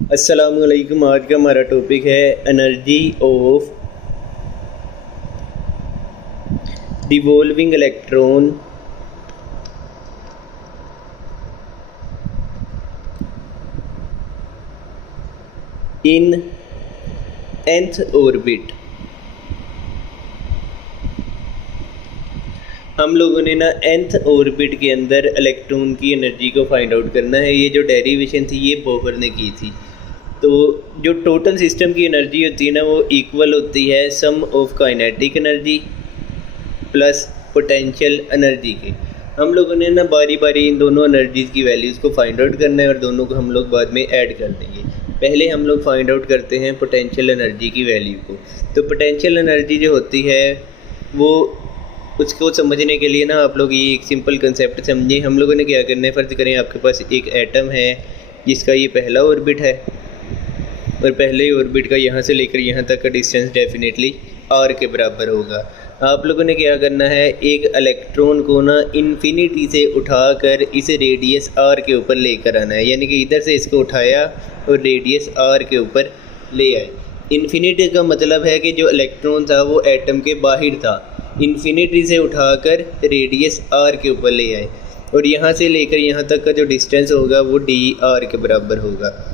अस्सलामुअलैकुम। आज का हमारा टॉपिक है energy of revolving electron in nth orbit. हम लोगों ने ना nth ऑर्बिट के अंदर इलेक्ट्रॉन की एनर्जी को फाइंड आउट करना है। ये जो डेरिवेशन थी ये बोहर ने की थी। तो जो टोटल सिस्टम की एनर्जी होती है ना वो इक्वल होती है sum of kinetic energy plus potential energy के। हम लोगों ने ना बारी बारी इन दोनों एनर्जीज़ की वैल्यूज़ को फाइंड आउट करना है और दोनों को हम लोग बाद में ऐड कर देंगे। पहले हम लोग फाइंड आउट करते हैं पोटेंशियल एनर्जी की वैल्यू को। तो पोटेंशियल एनर्जी जो होती है वो उसको समझने के लिए ना आप लोग ये एक सिंपल कंसेप्ट समझें। हम लोगों ने क्या करना है, फ़र्ज़ करें आपके पास एक एटम है जिसका ये पहला ऑर्बिट है और पहले ऑर्बिट का यहाँ से लेकर यहाँ तक का डिस्टेंस डेफिनेटली r के बराबर होगा। आप लोगों ने क्या करना है, एक इलेक्ट्रॉन को ना इन्फिनिटी से उठाकर इसे रेडियस r के ऊपर लेकर आना है। यानी कि इधर से इसको उठाया और रेडियस r के ऊपर ले आए। इन्फिनिटी का मतलब है कि जो इलेक्ट्रॉन था वो एटम के बाहर था, इन्फिनिटी से उठाकर रेडियस r के ऊपर ले आए और यहाँ से लेकर यहाँ तक का जो डिस्टेंस होगा वो dr के बराबर होगा।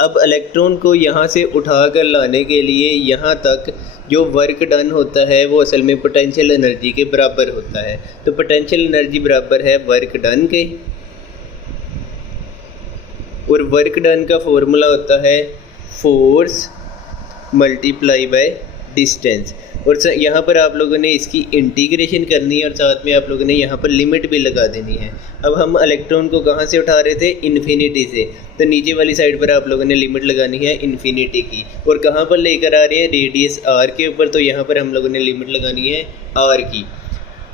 अब इलेक्ट्रॉन को यहाँ से उठा कर लाने के लिए यहाँ तक जो वर्क डन होता है वो असल में पोटेंशियल एनर्जी के बराबर होता है। तो पोटेंशियल एनर्जी बराबर है वर्क डन के, और वर्क डन का फॉर्मूला होता है फोर्स मल्टीप्लाई बाय डिस्टेंस। और यहाँ पर आप लोगों ने इसकी इंटीग्रेशन करनी है और साथ में आप लोगों ने यहाँ पर लिमिट भी लगा देनी है। अब हम इलेक्ट्रॉन को कहाँ से उठा रहे थे, इन्फिनिटी से, तो नीचे वाली साइड पर आप लोगों ने लिमिट लगानी है इन्फिनिटी की। और कहाँ पर लेकर आ रहे हैं, रेडियस r के ऊपर, तो यहाँ पर हम लोगों ने लिमिट लगानी है r की।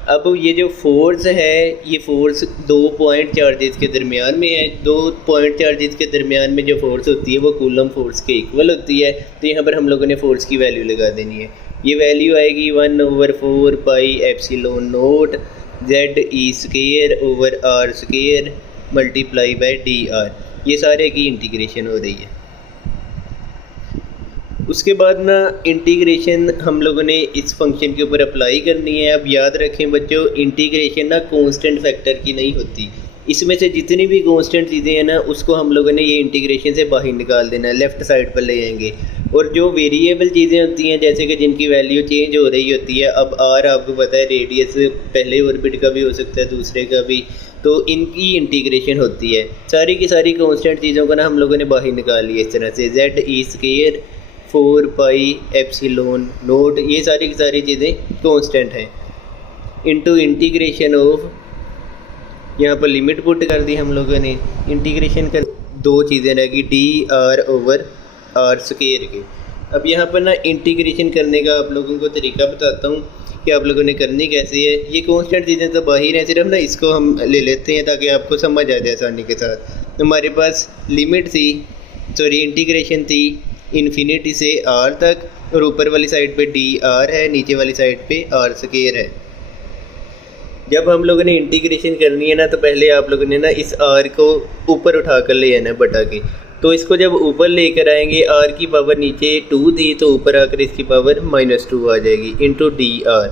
अब ये जो फोर्स है ये फोर्स दो पॉइंट चार्जेस के दरमियान में है। दो पॉइंट चार्जेस के दरमियान में जो फोर्स होती है वो कूलम फोर्स के इक्वल होती है। तो यहाँ पर हम लोगों ने फोर्स की वैल्यू लगा देनी है। ये वैल्यू आएगी 1/4 pi epsilon not Z(E²/r² multiply by dr। ये सारे की इंटीग्रेशन हो रही है। उसके बाद ना इंटीग्रेशन हम लोगों ने इस फंक्शन के ऊपर अप्लाई करनी है। अब याद रखें बच्चों, इंटीग्रेशन ना कांस्टेंट फैक्टर की नहीं होती। इसमें से जितनी भी कांस्टेंट चीज़ें हैं ना उसको हम लोगों ने ये इंटीग्रेशन से बाहर निकाल देना है, लेफ़्ट साइड पर ले आएंगे। और जो वेरिएबल चीज़ें होती हैं जैसे कि जिनकी वैल्यू चेंज हो रही होती है, अब r आपको पता है रेडियस पहले ऑर्बिट का भी हो सकता है दूसरे का भी, तो इनकी इंटीग्रेशन होती है। सारी की सारी कांस्टेंट चीज़ों को ना हम लोगों ने बाहर निकाल लिया इस तरह से, Z(E²/4 पाई एप्सिलॉन नॉट, ये सारी की सारी चीज़ें कांस्टेंट हैं, इनटू इंटीग्रेशन ऑफ, यहाँ पर लिमिट पुट कर दी हम लोगों ने, इंटीग्रेशन कर दो चीज़ें रहेगी dr/r² के। अब यहाँ पर ना इंटीग्रेशन करने का आप लोगों को तरीका बताता हूँ कि आप लोगों ने करनी कैसे है। ये कांस्टेंट चीज़ें तो बाहर हैं, सिर्फ ना इसको हम ले लेते हैं ताकि आपको समझ आ जाए आसानी के साथ। हमारे पास लिमिट थी, सॉरी इंटीग्रेशन थी इन्फिनिटी से r तक, और ऊपर वाली साइड पे dr है, नीचे वाली साइड पे r² है। जब हम लोगों ने इंटीग्रेशन करनी है ना तो पहले आप लोगों ने ना इस r को ऊपर उठा कर ले आना है बटा के। तो इसको जब ऊपर लेकर आएंगे, r की पावर नीचे 2 थी तो ऊपर आकर इसकी पावर -2 आ जाएगी इंटू dr।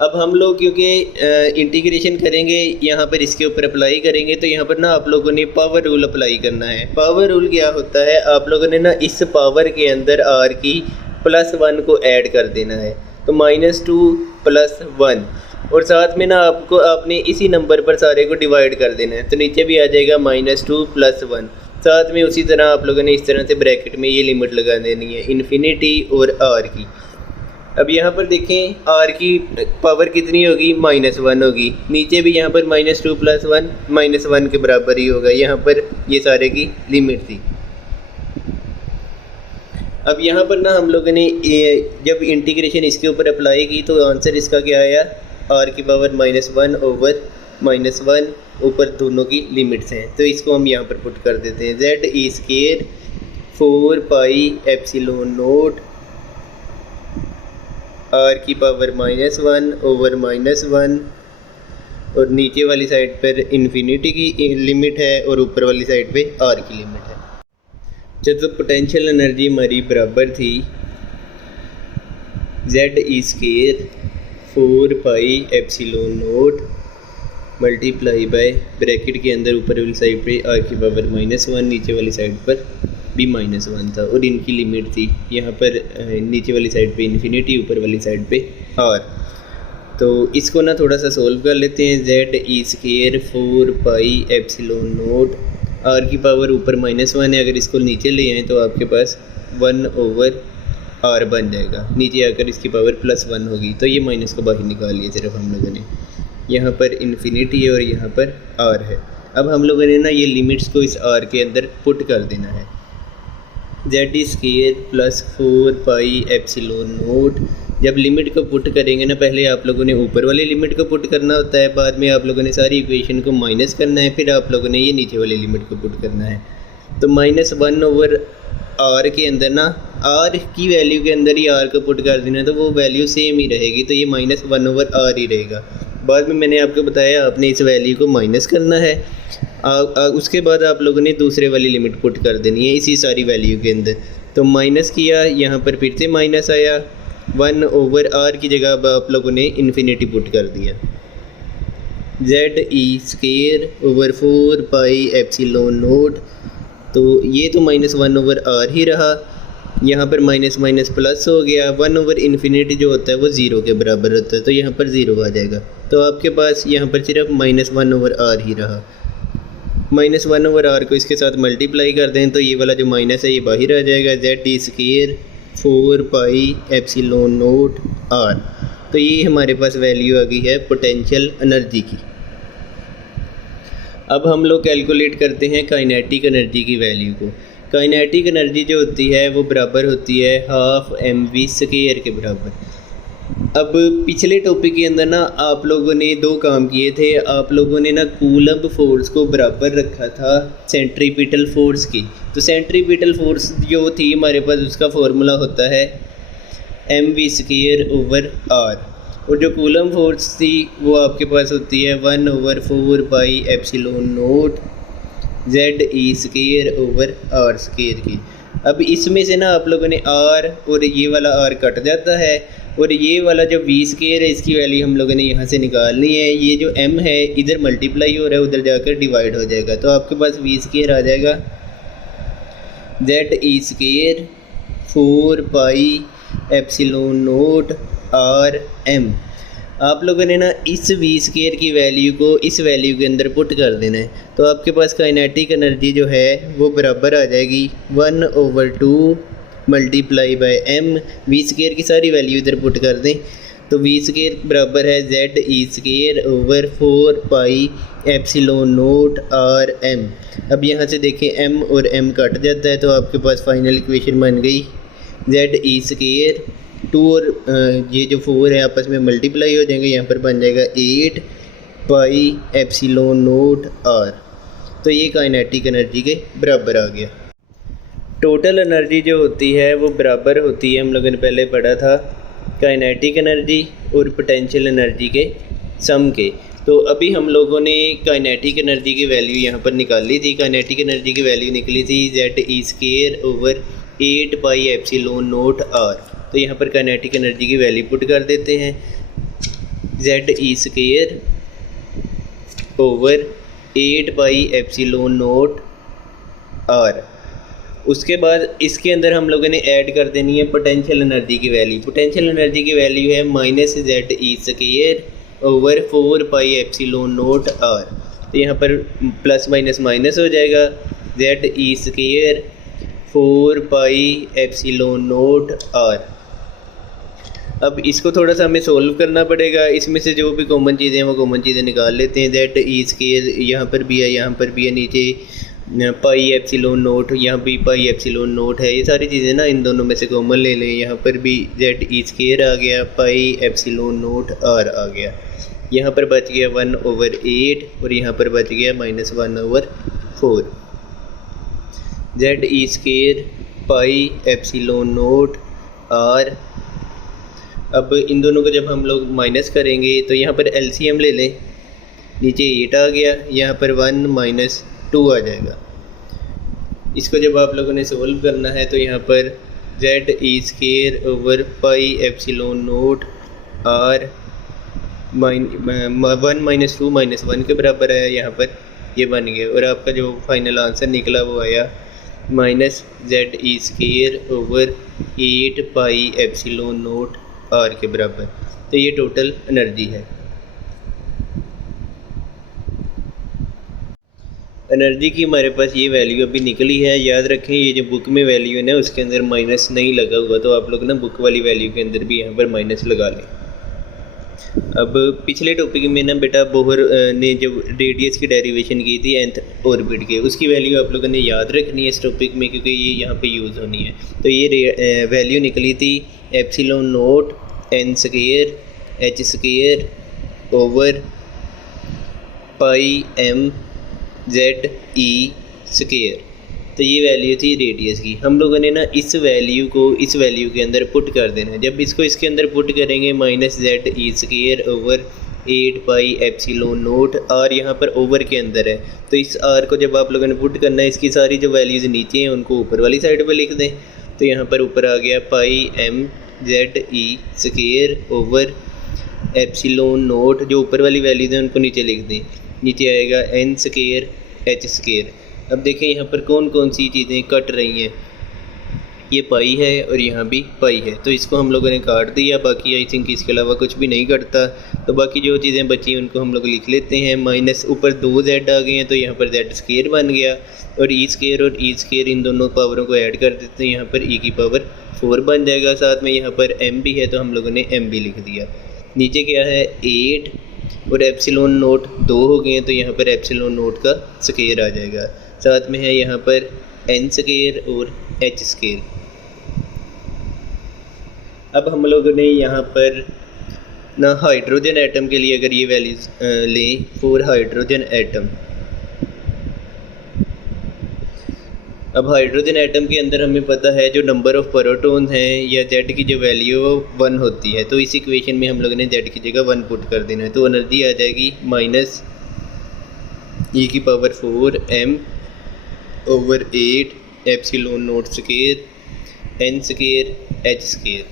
अब हम लोग क्योंकि इंटीग्रेशन करेंगे यहाँ पर इसके ऊपर अप्लाई करेंगे, तो यहाँ पर ना आप लोगों ने पावर रूल अप्लाई करना है। पावर रूल क्या होता है, आप लोगों ने ना इस पावर के अंदर r की +1 को ऐड कर देना है, तो -2 + 1, और साथ में ना आपने इसी नंबर पर सारे को डिवाइड कर देना है, तो नीचे भी आ जाएगा -2 + 1। साथ में उसी तरह आप लोगों ने इस तरह से ब्रैकेट में ये लिमिट लगा देनी है इन्फिनिटी और r की। अब यहाँ पर देखें r की पावर कितनी होगी, -1 होगी। नीचे भी यहाँ पर -2 + 1 -1 के बराबर ही होगा। यहाँ पर ये सारे की लिमिट थी। अब यहाँ पर ना हम लोगों ने जब इंटीग्रेशन इसके ऊपर अप्लाई की तो आंसर इसका क्या आया, r की पावर -1/-1, ऊपर दोनों की लिमिट्स हैं, तो इसको हम यहाँ पर पुट कर देते हैं। Z(E²/4 pi epsilon not r की पावर -1/-1 और नीचे वाली साइड पर इन्फिनिटी की लिमिट है और ऊपर वाली साइड पे आर की लिमिट है। जब तो पोटेंशियल एनर्जी हमारी बराबर थी Z E square 4 pi epsilon note multiply by bracket के अंदर ऊपर वाली साइड पे आर की पावर -1, नीचे वाली साइड पर भी -1 था और इनकी लिमिट थी यहाँ पर नीचे वाली साइड पे इन्फिनिटी, ऊपर वाली साइड पे आर। तो इसको ना थोड़ा सा सोल्व कर लेते हैं। Z E square 4 pi epsilon nought, R की पावर ऊपर -1 है, अगर इसको नीचे ले आएँ तो आपके पास 1/r बन जाएगा, नीचे आकर इसकी पावर +1 होगी। तो ये माइनस को बाहर निकाल लिया सिर्फ हम लोगों ने। यहाँ पर इन्फिनिटी है और यहाँ पर r है। अब हम लोगों ने ना ये लिमिट्स को इस r के अंदर पुट कर देना है। Z E square +4 pi epsilon note, जब लिमिट को पुट करेंगे ना, पहले आप लोगों ने ऊपर वाली लिमिट को पुट करना होता है, बाद में आप लोगों ने सारी इक्वेशन को माइनस करना है, फिर आप लोगों ने ये नीचे वाली लिमिट को पुट करना है। तो -1/r के अंदर ना r की वैल्यू के अंदर ही r को पुट कर देना है, तो वो वैल्यू सेम ही रहेगी, तो ये -1/r ही रहेगा। बाद में मैंने आपको बताया आपने इस वैल्यू को माइनस करना है, उसके बाद आप लोगों ने दूसरे वाली लिमिट पुट कर देनी है इसी सारी वैल्यू के अंदर। तो माइनस किया, यहाँ पर फिर से माइनस आया, 1/r की जगह अब आप लोगों ने इन्फिनिटी पुट कर दिया। Z E square over 4 pi epsilon naught, तो ये तो -1/r ही रहा, यहाँ पर माइनस माइनस प्लस हो गया। 1/इन्फिनिटी जो होता है वो 0 के बराबर होता है, तो यहाँ पर 0 आ जाएगा। तो आपके पास यहाँ पर सिर्फ -1/r ही रहा। -1/r को इसके साथ मल्टीप्लाई कर दें तो ये वाला जो माइनस है ये बाहर आ जाएगा। Z E square 4 pi epsilon naught r, तो ये हमारे पास वैल्यू आ गई है पोटेंशियल एनर्जी की। अब हम लोग कैलकुलेट करते हैं काइनेटिक एनर्जी की वैल्यू को। काइनेटिक एनर्जी जो होती है वो बराबर होती है ½ mv² के बराबर। अब पिछले टॉपिक के अंदर ना आप लोगों ने 2 काम किए थे। आप लोगों ने ना कूलम्ब फोर्स को बराबर रखा था सेंट्रीपिटल फोर्स की। तो सेंट्रीपिटल फोर्स जो थी हमारे पास उसका फॉर्मूला होता है mv²/r, और जो कूलम्ब फोर्स थी वो आपके पास होती है 1/4 पाई एप्सिलॉन नोट ZE²/r² की। अब इसमें से ना आप लोगों ने r और ये वाला r कट जाता है, और ये वाला जो v² है इसकी वैल्यू हम लोगों ने यहाँ से निकालनी है। ये जो m है इधर मल्टीप्लाई हो रहा है, उधर जाकर डिवाइड हो जाएगा, तो आपके पास v² आ जाएगा ZE² 4 pi epsilon note rm। आप लोगों ने ना इस v² की वैल्यू को इस वैल्यू के अंदर पुट कर देना है, तो आपके पास काइनेटिक एनर्जी जो है वो बराबर आ जाएगी 1/2 मल्टीप्लाई बाय m। v² की सारी वैल्यू इधर पुट कर दें, तो v² बराबर है ZE²/4 पाई एप्सिलॉन नोट rm। अब यहाँ से देखें m और m कट जाता है, तो आपके पास फाइनल इक्वेशन बन गई ZE², 2 और ये जो 4 है आपस में मल्टीप्लाई हो जाएंगे, यहाँ पर बन जाएगा 8 पाई एप्सिलॉन नोट r। तो ये काइनेटिक एनर्जी के बराबर आ गया। टोटल एनर्जी जो होती है वो बराबर होती है, हम लोगों ने पहले पढ़ा था, काइनेटिक एनर्जी और पोटेंशियल एनर्जी के सम के। तो अभी हम लोगों ने काइनेटिक एनर्जी की वैल्यू यहाँ पर निकाली थी। काइनेटिक एनर्जी की वैल्यू निकली थी ZE²/8 पाई एप्सिलॉन नोट r। तो यहाँ पर काइनेटिक एनर्जी की वैल्यू पुट कर देते हैं, ZE²/8 पाई एप्सिलॉन नोट r। उसके बाद इसके अंदर हम लोगों ने ऐड कर देनी है पोटेंशियल एनर्जी की वैल्यू। पोटेंशियल एनर्जी की वैल्यू है -ZE²/4 पाई एप्सिलॉन नोट r। तो यहाँ पर प्लस माइनस माइनस हो जाएगा, ZE²/4 पाई एप्सिलॉन नोट r। अब इसको थोड़ा सा हमें सोल्व करना पड़ेगा, इसमें से जो भी कॉमन चीज़ें हैं वो कॉमन चीज़ें निकाल लेते हैं। ZE² यहाँ पर भी है, यहाँ पर भी है, नीचे पाई एप्सिलॉन नोट, यहाँ भी पाई एप्सिलॉन नोट है। ये सारी चीज़ें ना इन दोनों में से कॉमन ले लें। यहाँ पर भी ZE² आ गया, पाई एप्सिलॉन नोट r आ गया। यहाँ पर बच गया 1/8 और यहाँ पर बच गया -1/4। ZE² पाई एप्सिलॉन नोट r। अब इन दोनों को जब हम लोग माइनस करेंगे तो यहाँ पर LCM ले लें, नीचे 8 आ गया, यहाँ पर 1 माइनस 2 आ जाएगा। इसको जब आप लोगों ने सोल्व करना है तो यहाँ पर Z E square over pi epsilon nought R 1 minus 2 minus 1 के बराबर आया, यहाँ पर ये बन गया। और आपका जो फाइनल आंसर निकला वो आया minus Z E square over 8 pi epsilon nought R के बराबर। तो ये टोटल एनर्जी है। एनर्जी की हमारे पास ये वैल्यू अभी निकली है। याद रखें ये जो बुक में वैल्यू है ना उसके अंदर माइनस नहीं लगा हुआ, तो आप लोग ना बुक वाली वैल्यू के अंदर भी यहाँ पर माइनस लगा लें। अब पिछले टॉपिक में ना बेटा बोहर ने जो रेडियस की डेरिवेशन की थी nth ऑर्बिट के, उसकी वैल्यू आप लोगों ने याद रखनी है इस टॉपिक में, क्योंकि ये यहाँ पे यूज़ होनी है। तो ये वैल्यू निकली थी epsilon naught n square h square over pi m Z E square. तो ये वैल्यू थी रेडियस की। हम लोगों ने ना इस वैल्यू को इस वैल्यू के अंदर पुट कर देना है। जब इसको इसके अंदर पुट करेंगे minus Z E square over 8 pi epsilon nought, R यहाँ पर ओवर के अंदर है, तो इस आर को जब आप लोगों ने पुट करना है इसकी सारी जो वैल्यूज़ नीचे हैं उनको ऊपर वाली साइड पर लिख दें। तो यहाँ पर ऊपर आ गया पाई M Z E square over epsilon note, जो ऊपर वाली वैल्यूज़ हैं उनको नीचे लिख दें। नीचे आएगा n स्क्वायर h स्क्वायर। अब देखें यहाँ पर कौन कौन सी चीज़ें कट रही हैं, ये पाई है और यहाँ भी पाई है, तो इसको हम लोगों ने काट दिया। बाकी आई थिंक इसके अलावा कुछ भी नहीं कटता, तो बाकी जो चीज़ें बची उनको हम लोग लिख लेते हैं। माइनस ऊपर 2 जेड आ गए हैं तो यहाँ पर जेड स्क्वायर बन गया, और ई स्क्वायर और ई स्क्वायर इन दोनों पावरों को ऐड कर देते हैं, यहाँ पर ई की पावर 4 बन जाएगा। साथ में यहाँ पर एम भी है तो हम लोगों ने एम भी लिख दिया। नीचे क्या है 8 और एप्सिलॉन नोट 2 हो गए हैं, तो यहाँ पर एप्सिलॉन नोट का स्क्वायर आ जाएगा। साथ में है यहाँ पर n स्क्वायर और h स्क्वायर। अब हम लोगों ने यहाँ पर ना हाइड्रोजन एटम के लिए अगर ये वैल्यूज लें फॉर हाइड्रोजन एटम, अब हाइड्रोजन एटम के अंदर हमें पता है जो नंबर ऑफ़ प्रोटॉन हैं या जेड की जो वैल्यू है वो 1 होती है, तो इस इक्वेशन में हम लोगों ने जेड की जगह 1 पुट कर देना है। तो एनर्जी आ जाएगी माइनस ई की power 4 m over 8 epsilon note square n square h square.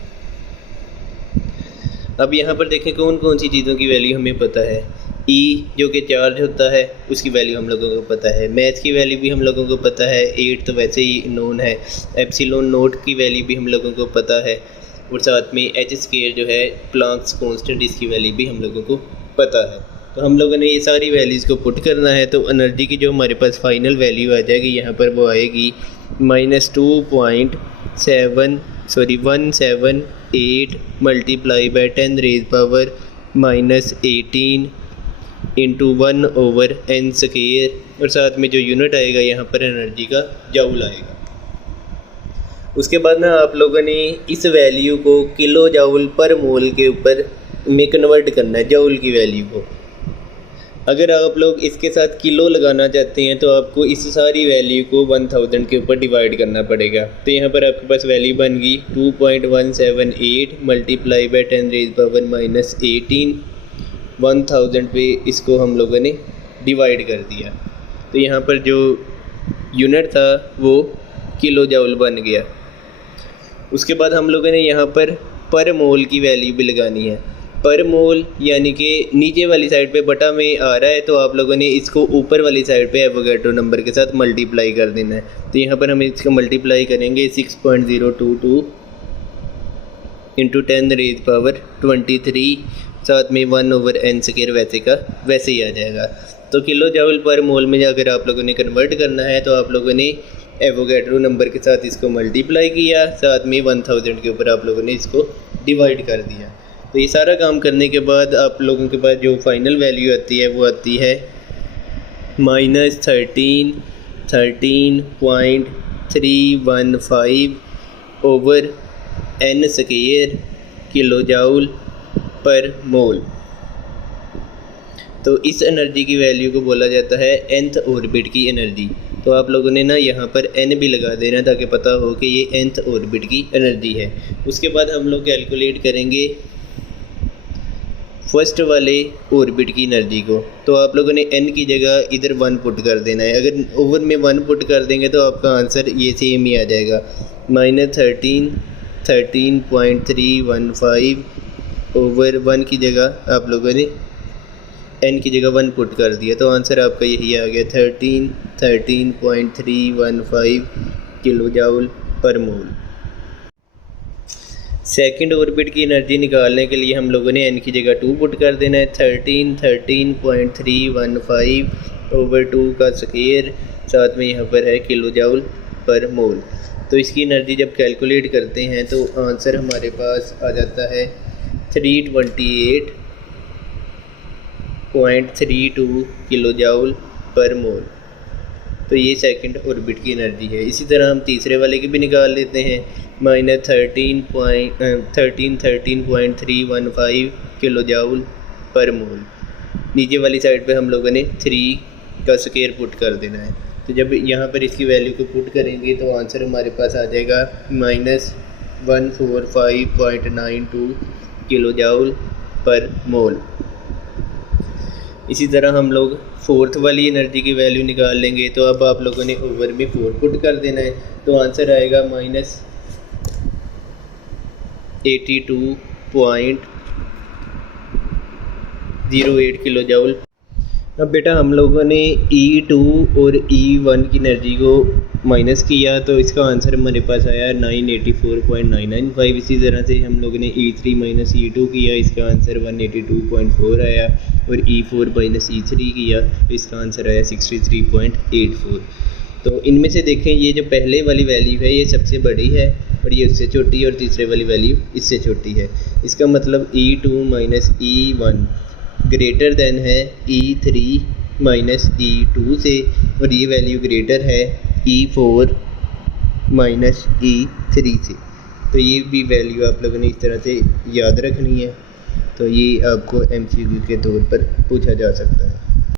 अब यहाँ पर देखें कौन कौन सी चीज़ों की वैल्यू हमें पता है। E जो कि चार्ज होता है उसकी वैल्यू हम लोगों को पता है, मैथ की वैल्यू भी हम लोगों को पता है, 8 तो वैसे ही नोन है, एप्सिलॉन नोट की वैल्यू भी हम लोगों को पता है, और साथ में h स्क्वायर जो है प्लांक्स कांस्टेंट इसकी वैल्यू भी हम लोगों को पता है। तो हम लोगों ने ये सारी वैल्यूज़ को पुट करना है, तो एनर्जी की जो हमारे पास फाइनल वैल्यू आ जाएगी यहाँ पर वो आएगी minus 178 multiply by 10 raise power minus 18 into 1 over n square, और साथ में जो यूनिट आएगा यहाँ पर एनर्जी का जाउल आएगा। उसके बाद ना आप लोगों ने इस वैल्यू को किलो जाउल पर मोल के ऊपर में कन्वर्ट करना है, जाउल की वैल्यू को। अगर आप लोग इसके साथ किलो लगाना चाहते हैं तो आपको इस सारी वैल्यू को 1000 के ऊपर डिवाइड करना पड़ेगा। तो यहाँ पर आपके पास वैल्यू बन गई 2.178 multiply by 10 raise power minus 18, 1000 पे इसको हम लोगों ने डिवाइड कर दिया। तो यहाँ पर जो यूनिट था वो किलो जाउल बन गया। उसके बाद हम लोगों ने यहाँ पर मोल की वैल्यू भी लगानी है। पर मोल यानी कि नीचे वाली साइड पे बटा में आ रहा है, तो आप लोगों ने इसको ऊपर वाली साइड पे एवोगैड्रो नंबर के साथ मल्टीप्लाई कर देना है। तो यहाँ पर हम इसको मल्टीप्लाई करेंगे 6.022 इंटू 10 रेज पावर 23, साथ में 1 ओवर n स्क्वायर वैसे का वैसे ही आ जाएगा। तो किलो जाउल पर मोल में अगर आप लोगों ने कन्वर्ट करना है तो आप लोगों ने एवोगैड्रो नंबर के साथ इसको मल्टीप्लाई किया, साथ में 1000 के ऊपर आप लोगों ने इसको डिवाइड कर दिया। तो ये सारा काम करने के बाद आप लोगों के पास जो फाइनल वैल्यू आती है वो आती है minus 13.315 over n square kilo joule per mole. तो इस एनर्जी की वैल्यू को बोला जाता है nth ऑर्बिट की एनर्जी। तो आप लोगों ने ना यहाँ पर n भी लगा देना ताकि पता हो कि ये nth ऑर्बिट की एनर्जी है। उसके बाद हम लोग कैलकुलेट करेंगे फर्स्ट वाले ऑर्बिट की एनर्जी को, तो आप लोगों ने n की जगह इधर 1 पुट कर देना है। अगर ओवर में 1 पुट कर देंगे तो आपका आंसर ये सेम ही आ जाएगा, -13.315 ओवर 1 की जगह आप लोगों ने n की जगह 1 पुट कर दिया, तो आंसर आपका यही आ गया 13.315 किलो जूल पर मोल। सेकंड ऑर्बिट की एनर्जी निकालने के लिए हम लोगों ने n की जगह 2 पुट कर देना है, 13.315 ओवर 2 का स्क्वायर, साथ में यहाँ पर है किलो जूल पर मोल। तो इसकी एनर्जी जब कैलकुलेट करते हैं तो आंसर हमारे पास आ जाता है 328.32 किलो जूल पर मोल। तो ये सेकंड ऑर्बिट की एनर्जी है। इसी तरह हम तीसरे वाले की भी निकाल लेते हैं, -13.315 किलो जूल पर मोल। नीचे वाली साइड पे हम लोगों ने 3 का स्क्वायर पुट कर देना है, तो जब यहाँ पर इसकी वैल्यू को पुट करेंगे तो आंसर हमारे पास आ जाएगा -145.92 किलो जूल पर मोल। इसी तरह हम लोग फोर्थ वाली एनर्जी की वैल्यू निकाल लेंगे, तो अब आप लोगों ने ओवर में 4 पुट कर देना है, तो आंसर आएगा -82.08 किलो जूल। अब बेटा हम लोगों ने E2 और E1 की एनर्जी को माइनस किया, तो इसका आंसर हमारे पास आया 984.995। इसी तरह से हम लोगों ने E3 माइनस E2 किया, इसका आंसर 182.4 आया, और E4 माइनस E3 किया तो इसका आंसर आया 63.84। तो इनमें से देखें, ये जो पहले वाली वैल्यू है ये सबसे बड़ी है और ये उससे छोटी है, और तीसरे वाली वैल्यू इससे छोटी है। इसका मतलब E2 minus E1 greater than है E3 माइनस E2 से, और ये वैल्यू ग्रेटर है E4 माइनस E3 से। तो ये भी वैल्यू आप लोगों ने इस तरह से याद रखनी है, तो ये आपको MCQ के तौर पर पूछा जा सकता है।